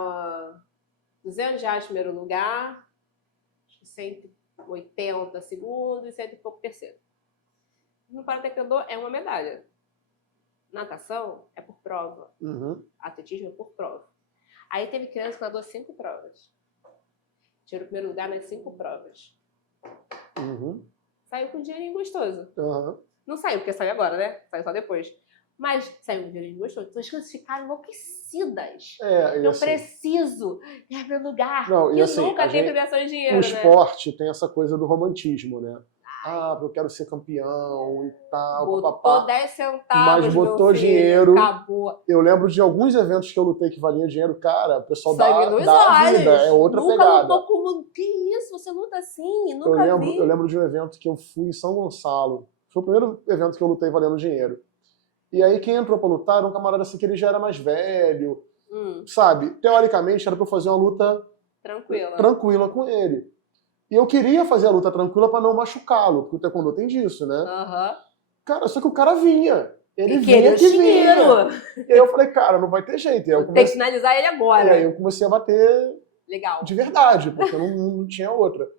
R$200 primeiro lugar, 180 segundo e 100 e pouco terceiro. No para-taekwondo é uma medalha. Natação é por prova. Atletismo é por prova. Aí teve criança que nadou 5 provas. Tirou o primeiro lugar nas 5 provas. Saiu com um dinheirinho gostoso. Não saiu, porque saiu agora, né? Saiu só depois. Mas saiu com um dinheirinho gostoso. Então as crianças ficaram enlouquecidas. Eu assim, preciso ir ao primeiro lugar. Não, e assim, nunca tem premiação de dinheiro, o esporte tem essa coisa do romantismo, né? Eu quero ser campeão e tal. Botou 10 centavos, mas botou dinheiro. Acabou. Eu lembro de alguns eventos que eu lutei que valiam dinheiro. Cara, o pessoal dá a vida. É outra nunca pegada. Lutou como... Que isso? Você luta assim? Nunca eu lembro de um evento que eu fui em São Gonçalo. Foi o primeiro evento que eu lutei valendo dinheiro. E aí quem entrou pra lutar era um camarada assim que ele já era mais velho. Sabe? Teoricamente era pra eu fazer uma luta tranquila com ele. E eu queria fazer a luta tranquila pra não machucá-lo, porque o taekwondo tem disso, né? Cara, só que o cara vinha. Ele vinha que vinha. E aí eu falei, cara, não vai ter jeito. Tem que finalizar ele agora. E aí eu comecei a bater legal de verdade, porque eu não tinha outra.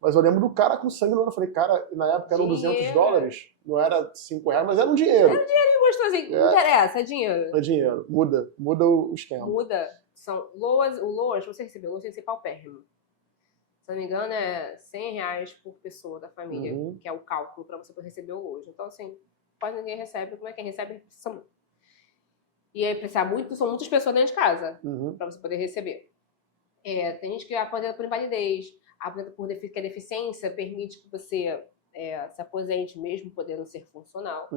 Mas eu lembro do cara com sangue no olho. Eu falei, cara, na época eram $200, não era R$5, mas era um dinheiro. Era um dinheirinho gostosinho. Não interessa, é dinheiro. É dinheiro. Muda o esquema. Muda. São LOAS, o LOAS, você recebeu, o LOAS tem que ser paupérrimo. Se não me engano, é R$100 por pessoa da família, que é o cálculo para você poder receber o LOAS. Então, assim, quase ninguém recebe. Como é que quem recebe? Precisa... E aí, precisa muito, são muitas pessoas dentro de casa para você poder receber. Tem gente que aposenta por invalidez, aposenta por que a deficiência permite que você se aposente mesmo podendo ser funcional.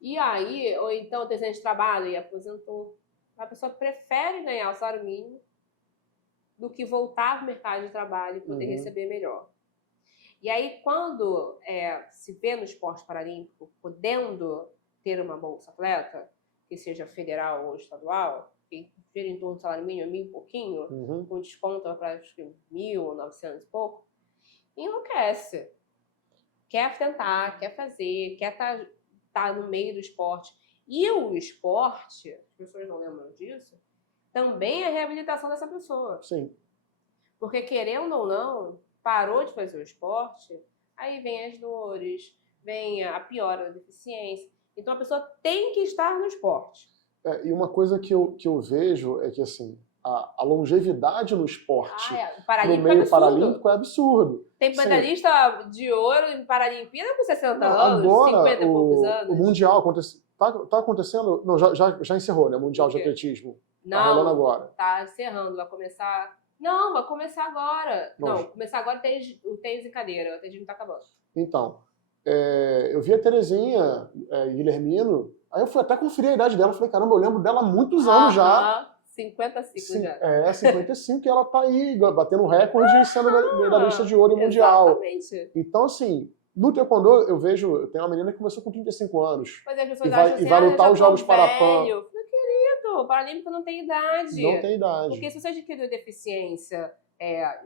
E aí, ou então tem gente de trabalho e aposentou. A pessoa prefere ganhar o salário mínimo do que voltar para o mercado de trabalho e poder receber melhor. E aí, quando se vê no esporte paralímpico podendo ter uma bolsa atleta, que seja federal ou estadual, que gira em torno do salário mínimo, 1.000 e pouquinho, com desconto para acho que 1.000 ou 900 e pouco, enlouquece. Quer tentar, quer fazer, quer estar no meio do esporte. E o esporte, as pessoas não lembram disso, também é a reabilitação dessa pessoa. Sim. Porque, querendo ou não, parou de fazer o esporte, aí vem as dores, vem a piora da deficiência. Então, a pessoa tem que estar no esporte. E uma coisa que eu vejo é que, assim, a longevidade no esporte no meio paralímpico é absurdo. Tem medalhista de ouro em Paralimpíada com 60 anos, 50 e poucos anos. O Mundial tá acontecendo? Não, já encerrou, né? O Mundial de Atletismo. Não, tá rolando agora. Tá encerrando, vai começar... Não, vai começar agora. Não, começar agora o tênis em cadeira, o atletismo tá acabando. Então, eu vi a Terezinha Guilhermino, aí eu fui até conferir a idade dela, falei, caramba, eu lembro dela há muitos anos já. 55 já. 55, e ela tá aí, batendo recorde e sendo medalhista de ouro mundial. Exatamente. Então, assim, no taekwondo, eu tenho uma menina que começou com 35 anos. Mas as pessoas acham assim, vai lutar os Jogos Parapan. Meu querido, o paralímpico não tem idade. Não tem idade. Porque se você adquiriu deficiência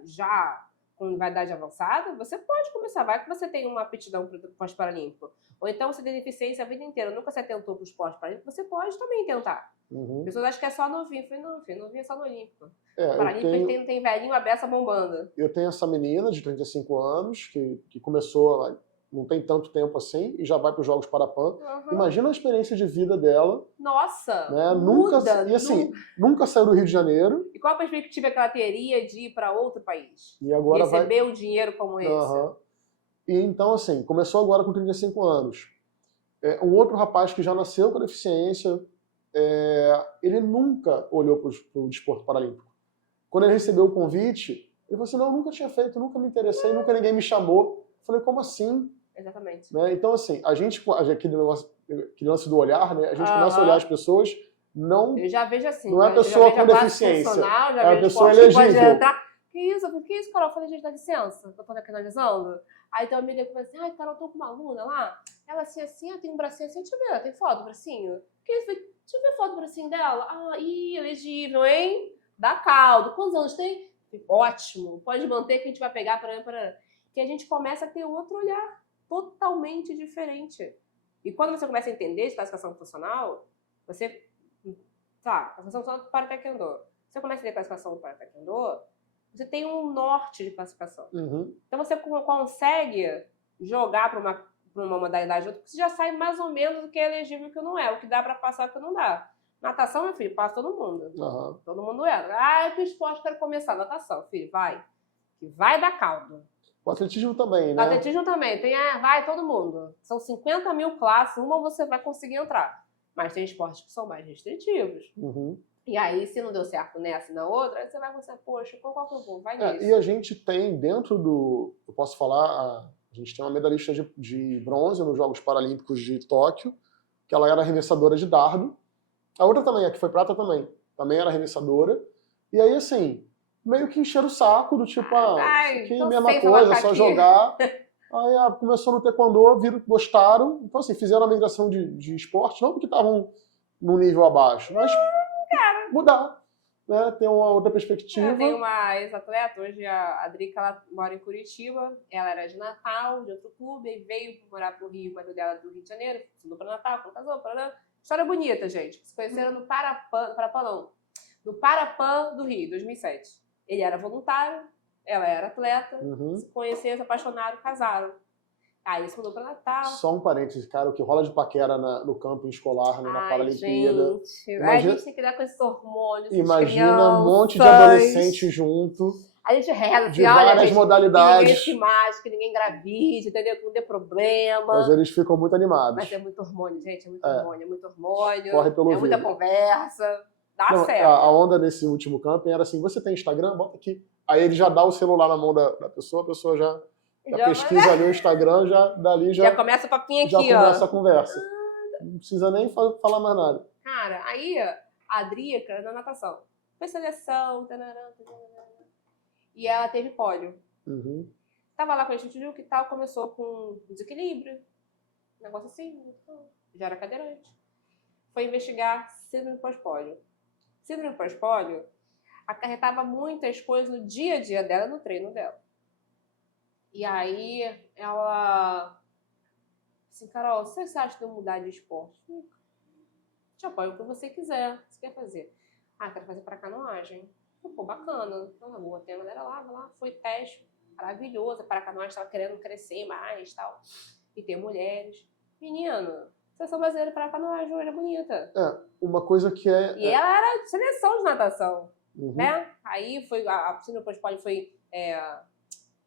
já com idade avançada, você pode começar. Vai que você tem uma aptidão para o esporte paralímpico. Ou então você tem deficiência a vida inteira, nunca se atentou para o esporte paralímpico, você pode também tentar. As pessoas acham que é só novinho. Eu falei, não, filho, novinho é só no Olímpico. O Paralímpico tem velhinho, a beça bombando. Eu tenho essa menina de 35 anos, que começou, não tem tanto tempo assim, e já vai para os Jogos Parapan. Imagina a experiência de vida dela. Nossa! Né? Nunca saiu do Rio de Janeiro. E qual a perspectiva que ela teria de ir para outro país? E agora receber um dinheiro como esse? E então, assim, começou agora com 35 anos. Um outro rapaz que já nasceu com deficiência, ele nunca olhou para o desporto paralímpico. Quando ele recebeu o convite, ele falou assim, não, eu nunca tinha feito, nunca me interessei, nunca ninguém me chamou. Eu falei, como assim? Exatamente. Né? Então, assim, aquele lance do olhar, né? A gente começa a olhar as pessoas, eu já vejo assim, não é a pessoa com deficiência, é a pessoa elegível. Que isso, Carol? Eu falei, gente, dá licença, eu tô aqui analisando. Aí tem uma amiga que fala assim, ai, Carol, eu tô com uma aluna lá, ela assim, eu tenho um bracinho assim, deixa eu ver, tem foto do bracinho? Que isso? Deixa eu ver foto do bracinho dela. Elegível, hein? Dá caldo. Quantos anos tem? Ótimo, pode manter que a gente vai pegar para que a gente começa a ter outro olhar totalmente diferente. E quando você começa a entender de classificação funcional, classificação funcional para taekwondo. Você começa a ter classificação para taekwondo, você tem um norte de classificação. Então você consegue jogar para uma modalidade outra, porque você já sabe mais ou menos o que é elegível e o que não é, o que dá para passar e o que não dá. Natação, meu filho, passa todo mundo. Todo mundo que esporte quero começar. Natação, filho, vai. Que vai dar caldo. O atletismo também, né? O atletismo também. Vai todo mundo. São 50 mil classes, uma você vai conseguir entrar. Mas tem esportes que são mais restritivos. E aí, se não deu certo nessa e na outra, aí você vai pensar, poxa, qual que eu vou? Vai nisso. E a gente tem dentro do... Eu posso falar, a gente tem uma medalhista de bronze nos Jogos Paralímpicos de Tóquio, que ela era arremessadora de dardo. A outra também, a que foi prata também era arremessadora. E aí, assim, meio que encheram o saco, do tipo, isso aqui é a mesma coisa, só jogar. Aí começou no taekwondo, gostaram. Então, assim, fizeram a migração de esporte, não porque estavam num nível abaixo, mas mudar, né? Ter uma outra perspectiva. Tem uma ex-atleta, hoje a Drica, ela mora em Curitiba, ela era de Natal, de outro clube, e veio morar pro Rio, mas dela do Rio de Janeiro, estudou para Natal, casou, história bonita, gente. Se conheceram no Parapan do Rio, 2007. Ele era voluntário, ela era atleta, Uhum. se conheceram, se apaixonaram, casaram. Aí se mudou para Natal. Só um parênteses, cara, o que rola de paquera no camping escolar, na Paralimpíada. Gente, Imagina, a gente tem que dar com esses hormônios, imagina um monte de adolescente junto. A gente reza assim, de olha, várias gente, modalidades. que ninguém se mate, que ninguém engravide, entendeu? Que não dê problema. Mas eles ficam muito animados. Mas é muito hormônio, gente, é muito hormônio, é muito hormônio. Corre pelo é muita conversa. Dá certo. A onda nesse último camping era assim, você tem Instagram? Bota aqui. Aí ele já dá o celular na mão da pessoa, a pessoa já pesquisa ali o Instagram, já começa o papinho aqui, já começa a conversa. Não precisa nem falar mais nada. Cara, aí a Drica, na natação, foi seleção, e ela teve pólio. Uhum. Tava lá com a Tijuca e tal, começou com desequilíbrio, negócio assim, já era cadeirante. Foi investigar síndrome pós-pólio. Síndrome pós-pólio acarretava muitas coisas no dia a dia dela, no treino dela. E aí, ela... Assim, Carol, você acha de eu mudar de esporte? Te apoio o que você quiser. O que você quer fazer? Ah, quero fazer para canoagem. Pô, bacana. Então, na boa, tem a galera lá. Foi teste maravilhoso. Para canoagem estava querendo crescer mais e tal. E ter mulheres. Menina, seleção brasileira para canoagem hoje é bonita. Uma coisa que é... E ela era de seleção de natação. Uhum. Né? Aí foi, a piscina pós-pólio foi...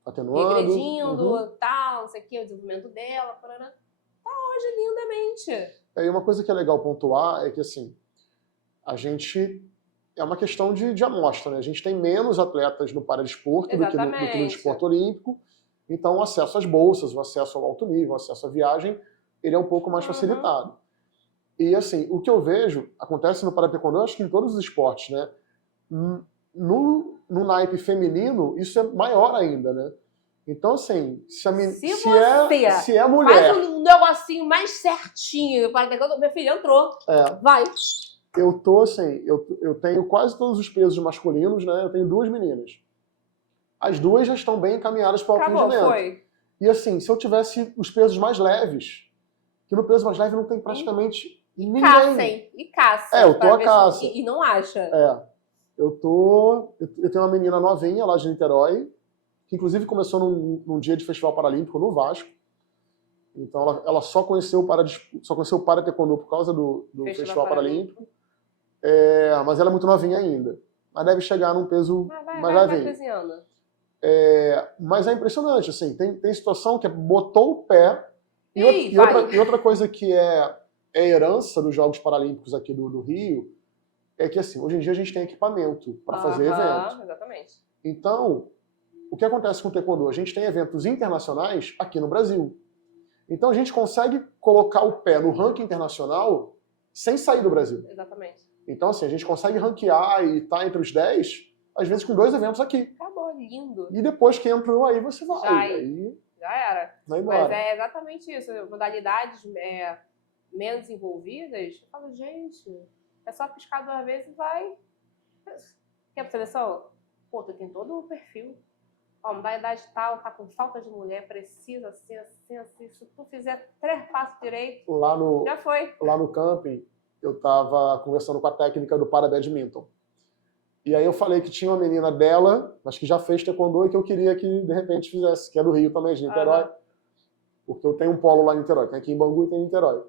atenuando, regredindo, tal, não sei o que, o desenvolvimento dela, tá hoje lindamente. E uma coisa que é legal pontuar é que, assim, a gente... É uma questão de amostra, né? A gente tem menos atletas no paradesporto do que no esporte olímpico, então o acesso às bolsas, o acesso ao alto nível, o acesso à viagem, ele é um pouco mais facilitado. E, assim, o que eu vejo, acontece no Parataekwondo, eu acho que em todos os esportes, né? No naipe feminino, isso é maior ainda, né? Então, assim, se é mulher... Faz um negocinho mais certinho, meu filho entrou. Vai. Eu tô, assim, eu tenho quase todos os pesos masculinos, né? Eu tenho 2 meninas. As 2 já estão bem encaminhadas para o alto rendimento. Foi. E, assim, se eu tivesse os pesos mais leves, que no peso mais leve não tem praticamente ninguém. E caça. Eu tô a caça. E não acha. Eu tenho uma menina novinha lá de Niterói, que inclusive começou num dia de festival paralímpico no Vasco. Então ela só conheceu o Parataekwondo por causa do festival paralímpico. Mas ela é muito novinha ainda. Mas deve chegar num peso mais levinho. Mas é impressionante, assim, tem situação que botou o pé. E outra coisa que é herança dos Jogos Paralímpicos aqui do Rio é que, assim, hoje em dia a gente tem equipamento para fazer evento. Exatamente. Então, o que acontece com o Taekwondo? A gente tem eventos internacionais aqui no Brasil. Então a gente consegue colocar o pé no ranking internacional sem sair do Brasil. Exatamente. Então, assim, a gente consegue ranquear e estar entre os 10, às vezes com 2 eventos aqui. Acabou, lindo. E depois que entrou aí, você vai. Já era. Vai embora. Mas é exatamente isso. Modalidades menos envolvidas, eu falo, gente, é só piscar 2 vezes e vai. Quer pra seleção? Pô, tu tem todo o perfil. Ó, modalidade tal, tá com falta de mulher, precisa assim. Se tu fizer 3 passos direito, já foi. Lá no camping, eu tava conversando com a técnica do Parabadminton. E aí eu falei que tinha uma menina dela, mas que já fez taekwondo e que eu queria que, de repente, fizesse, que é do Rio também, de Niterói. Porque eu tenho um polo lá em Niterói, tem aqui em Bangu e tem em Niterói.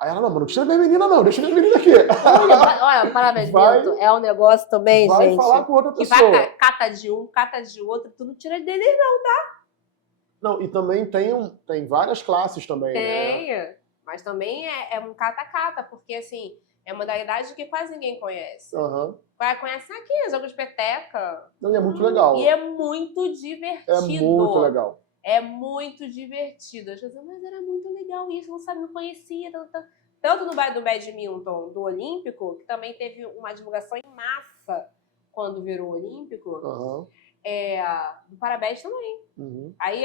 Aí ela, não tira minha menina não, deixa minha menina aqui. Olha, Parabadminton é um negócio também, gente. Vai falar com outra pessoa. Que vai, cata de um, cata de outro, tu não tira deles não, tá? Não, e também tem várias classes também, né? Mas também é um cata-cata, porque, assim, é modalidade que quase ninguém conhece. Conhece aqui, jogo de peteca. Não, e é muito legal. E é muito divertido. É muito legal. É muito divertido. Às vezes, mas era muito legal isso, não conhecia. Tanto no badminton do Olímpico, que também teve uma divulgação em massa quando virou Olímpico, do Parabéns também. Aí,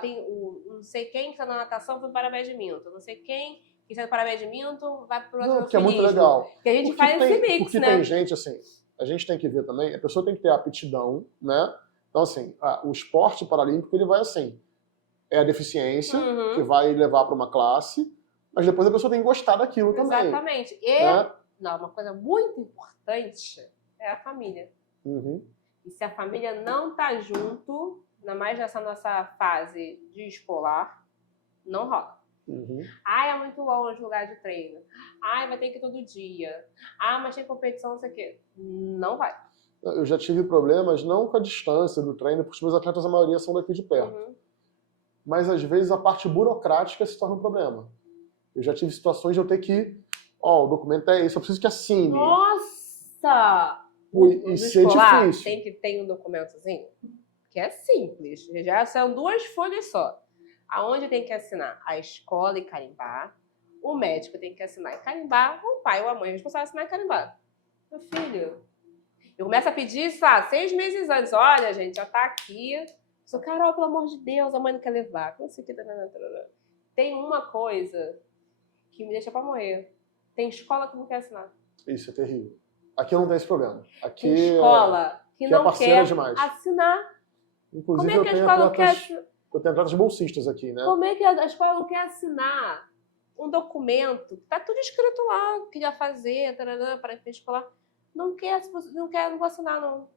tem não sei quem que tá na natação foi para badminton, não sei quem que está no Parabadminton vai pro outro. Que é muito legal. Que a gente faz esse mix, porque né? Tem gente, assim, a gente tem que ver também, a pessoa tem que ter aptidão, né? Então, assim, o esporte paralímpico, ele vai assim, é a deficiência, que vai levar para uma classe, mas depois a pessoa tem que gostar daquilo também. Exatamente. E, uma coisa muito importante é a família. E se a família não tá junto, ainda mais nessa nossa fase de escolar, não rola. Ai, é muito longe o lugar de treino. Ai, vai ter que ir todo dia. Ah, mas tem competição, não sei o quê. Não vai. Eu já tive problemas, não com a distância do treino, porque os meus atletas, a maioria, são daqui de perto. Mas, às vezes, a parte burocrática se torna um problema. Eu já tive situações de eu ter que... Ó, o documento é esse, eu preciso que assine. Nossa! E ser difícil. Tem um documentozinho que é simples. Já são 2 folhas só. Aonde tem que assinar? A escola e carimbar. O médico tem que assinar e carimbar. O pai ou a mãe é responsável assinar e carimbar. Meu filho, eu começo a pedir, 6 meses antes. Olha, gente, já tá aqui. Sou Carol, pelo amor de Deus, a mãe não quer levar. Não sei o que. Tem uma coisa que me deixa pra morrer. Tem escola que não quer assinar. Isso é terrível. Aqui eu não tenho esse problema. Aqui tem escola que não quer assinar. Inclusive, Como é que a escola não quer assinar? Eu tenho atletas bolsistas aqui, né? Como é que a escola não quer assinar um documento? Tá tudo escrito lá, o que ia fazer, para a escolar. Não vou assinar, não.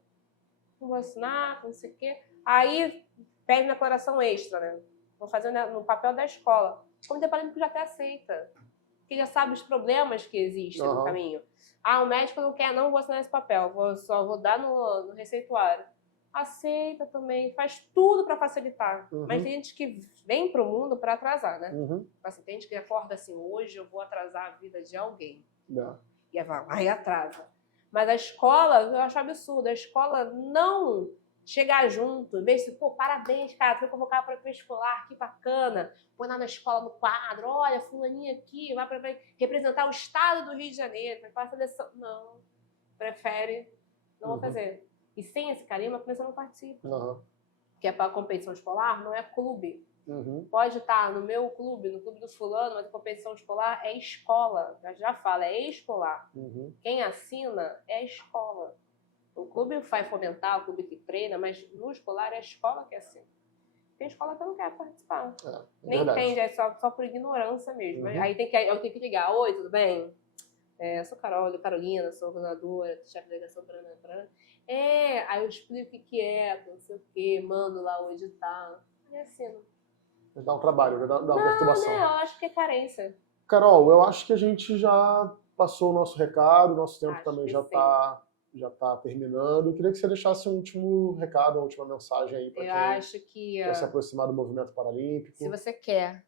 Não vou assinar, não sei o quê. Aí, pede declaração extra, né? Vou fazer no papel da escola. O Comitê Paralímpico já até aceita. Porque já sabe os problemas que existem no caminho. Ah, o médico não quer, não vou assinar esse papel. Só vou dar no receituário. Aceita também, faz tudo para facilitar. Mas tem gente que vem pro mundo para atrasar, né? Assim, tem gente que acorda assim, hoje eu vou atrasar a vida de alguém. E aí vai lá e atrasa. Mas a escola, eu acho absurdo, a escola não chegar junto, em vez de, parabéns, cara, foi convocado para pré-escolar, que bacana. Põe lá na escola, no quadro, olha, fulaninha aqui, vai representar o estado do Rio de Janeiro, vai para a seleção. Não, prefere, não vou fazer. E sem esse carimbo, a criança não participa. Porque é para a competição escolar, não é clube. Pode estar no meu clube, no clube do fulano, mas a competição escolar é escola. Já fala, é escolar. Quem assina é a escola. O clube vai fomentar, o clube que treina, mas no escolar é a escola que assina. Tem escola que não quer participar. Nem entende, é só por ignorância mesmo. Aí eu tenho que ligar, oi, tudo bem? Sou Carolina, sou coordenadora, chefe de delegação, aí eu explico o que é, não sei o quê, mando lá o edital, e assino. Dá um trabalho, dá uma perturbação. Eu acho que é carência. Carol, eu acho que a gente já passou o nosso recado, o nosso tempo também já está terminando. Eu queria que você deixasse um último recado, uma última mensagem aí para quem quer se aproximar do movimento paralímpico. Se você quer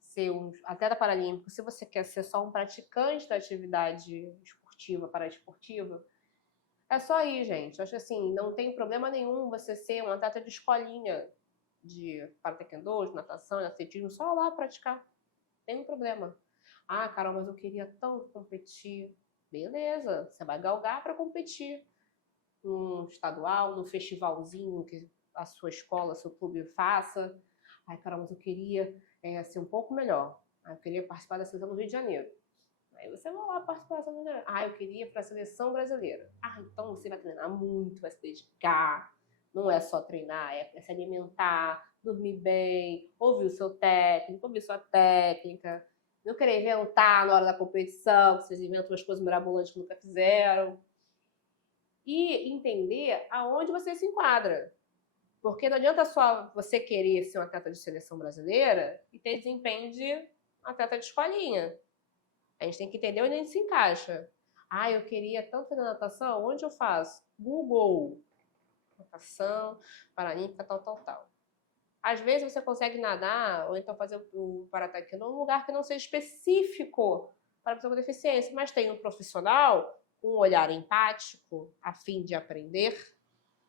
ser um atleta paralímpico, se você quer ser só um praticante da atividade esportiva, paradesportiva, é só ir, gente. Eu acho assim, não tem problema nenhum você ser um atleta de escolinha, de para-taekwondo, de natação, de atletismo, só lá praticar. Tem um problema. Ah, Carol, mas eu queria tanto competir. Beleza, você vai galgar para competir. Num estadual, num festivalzinho que a sua escola, seu clube faça. Ai, Carol, mas eu queria ser um pouco melhor. Eu queria participar da seleção do Rio de Janeiro. Aí você vai lá participar da seleção do Rio de Janeiro. Ah, eu queria ir para a seleção brasileira. Ah, então você vai treinar muito, vai se dedicar. Não é só treinar, é se alimentar, dormir bem, ouvir o seu técnico, ouvir sua técnica. Não querer inventar na hora da competição, que vocês inventam umas coisas mirabolantes que nunca fizeram. E entender aonde você se enquadra. Porque não adianta só você querer ser um atleta de seleção brasileira e ter desempenho de atleta de escolinha. A gente tem que entender onde a gente se encaixa. Ah, eu queria tanto fazer natação, onde eu faço? Google. Natação, paralímpica, tal. Às vezes você consegue nadar ou então fazer o para-taekwondo num lugar que não seja específico para a pessoa com deficiência, mas tem um profissional com um olhar empático, a fim de aprender,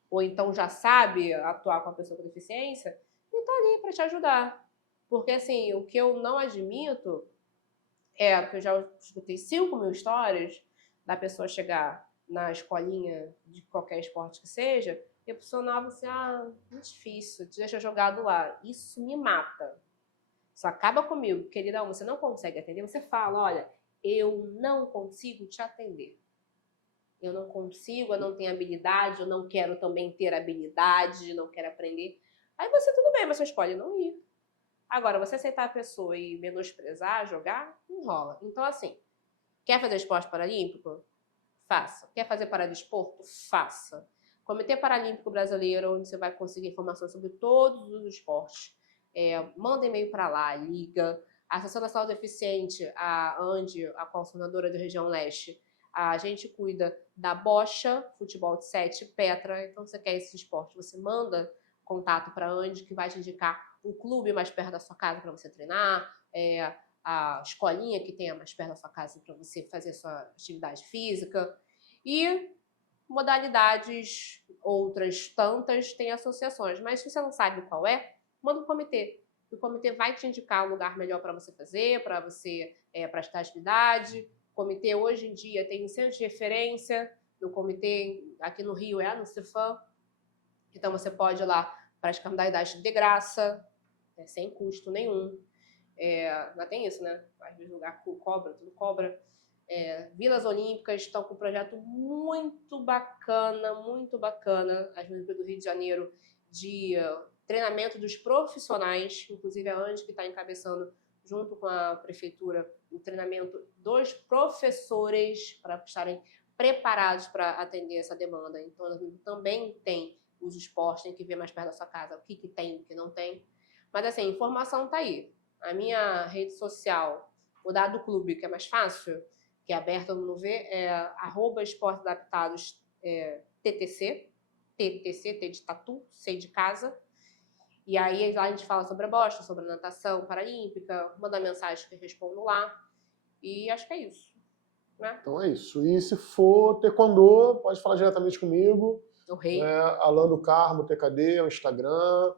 ou então já sabe atuar com a pessoa com deficiência, e tá ali para te ajudar. Porque, assim, o que eu não admito é que eu já escutei 5.000 histórias da pessoa chegar na escolinha de qualquer esporte que seja, e a pessoa nova assim, muito difícil, te deixa jogado lá. Isso me mata. Isso acaba comigo. Querida, você não consegue atender, você fala, olha, eu não consigo te atender. Eu não consigo, eu não tenho habilidade, eu não quero também ter habilidade, não quero aprender. Aí você, tudo bem, você escolhe não ir. Agora, você aceitar a pessoa e menosprezar, jogar, não rola. Então, assim, quer fazer esporte paralímpico? Faça. Quer fazer paradesporto? Faça. Comitê Paralímpico Brasileiro, onde você vai conseguir informações sobre todos os esportes. Manda e-mail para lá, liga. A Associação da Saúde Eficiente, a Andy, a coordenadora da região leste, a gente cuida da bocha, futebol de 7, Petra. Então, você quer esse esporte, você manda contato para a Andy, que vai te indicar um clube mais perto da sua casa para você treinar, a escolinha que tenha mais perto da sua casa para você fazer a sua atividade física. E modalidades, outras tantas, tem associações. Mas se você não sabe qual manda um comitê. O comitê vai te indicar um lugar melhor para você fazer, para você praticar atividade. O comitê, hoje em dia, tem um centro de referência. No comitê, aqui no Rio, no Cefam. Então, você pode ir lá praticar modalidade de graça, sem custo nenhum. Não tem isso, né? Às vezes o lugar cobra, tudo cobra. Vilas Olímpicas estão com um projeto muito bacana, as Olimpíadas do Rio de Janeiro, de treinamento dos profissionais, inclusive a Andy que está encabeçando, junto com a prefeitura, o treinamento dos professores para estarem preparados para atender essa demanda. Então, também tem os esportes, tem que ver mais perto da sua casa o que tem, o que não tem. Mas, assim, a informação está aí. A minha rede social, o dado do clube, que é mais fácil, que é aberto, todo mundo vê, @esportes adaptados TTC, T de tatu, C de casa. E aí lá a gente fala sobre a bocha, sobre a natação paralímpica, manda mensagem que eu respondo lá. E acho que é isso, né? Então é isso. E se for taekwondo, pode falar diretamente comigo. O rei. Alan do Carmo, TKD, o Instagram.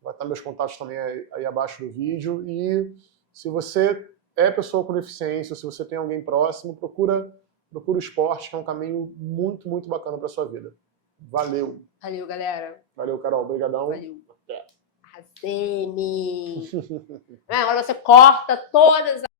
Vai estar meus contatos também aí abaixo do vídeo. E se você é pessoa com deficiência, se você tem alguém próximo, procura o esporte, que é um caminho muito, muito bacana para sua vida. Valeu. Valeu, galera. Valeu, Carol. Obrigadão. Valeu. Arrasene. Agora você corta todas as